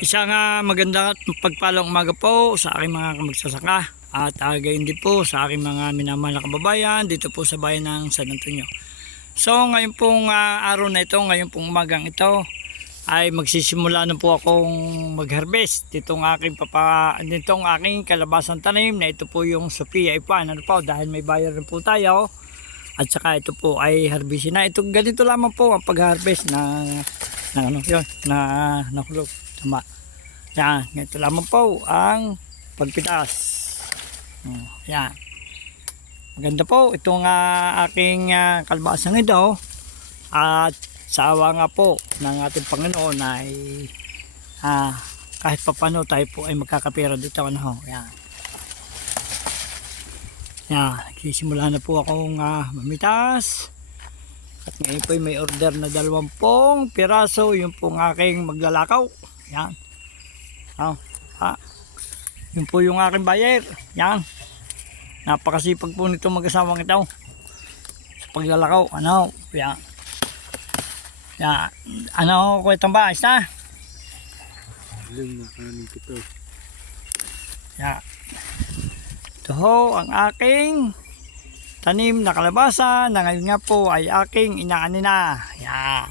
Isang maganda at pagpalang umaga po sa aking mga magsasaka at gayon din po sa aking mga minamahal na kababayan dito po sa bayan ng San Antonio. So ngayon pong araw na ito, ngayon pong umagang ito ay magsisimula na po akong mag-harvest ditong aking kalabasang tanim na ito po yung Sophia Ipan. Ano po, dahil may bayar rin po tayo at saka ito po ay harvestin na. Ito ganito lamang po ang pag-harvest na ano yun, na nahulog. Tama. Yan, ganito lamang po ang pagpitas. Yan. Maganda po itong aking kalabasang ito at sa awa nga po ng ating Panginoon ay kahit papano tayo po ay magkakapira dito. Ano, yan. Yan, nagsisimula na po akong mamitas. At ngayon po may order na 20 piraso yung pong aking maglalakaw. Yan. Yun po yung aking buyer. Yan. Napakasipag po nito mag-asawang ito sa paglalakaw. Ano? Yan. Yan. Ano ko itong bahay na? Yan. Ito ho ang aking tanim na kalabasa na ngayon nga po ay aking inaani na. Yan.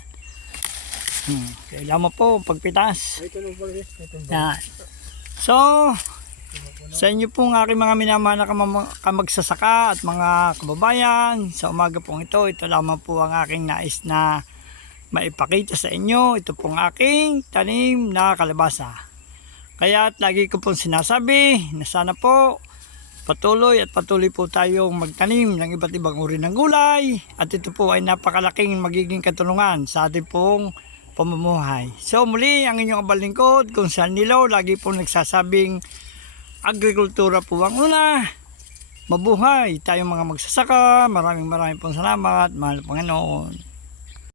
Kailangan po pagpitas. Yan. So, sa inyo pong aking mga minamahal na kamagsasaka at mga kababayan, sa umaga pong ito lamang po ang aking nais na maipakita sa inyo. Ito pong aking tanim na kalabasa. Kaya lagi ko pong sinasabi na sana po patuloy po tayong magtanim ng iba't ibang uri ng gulay at ito po ay napakalaking magiging katulungan sa ating pong pamumuhay. So muli ang inyong abalingkod kung saan nilaw lagi po nagsasabing agrikultura po ang una. Mabuhay tayong mga magsasaka. Maraming pong salamat, mahal Panginoon.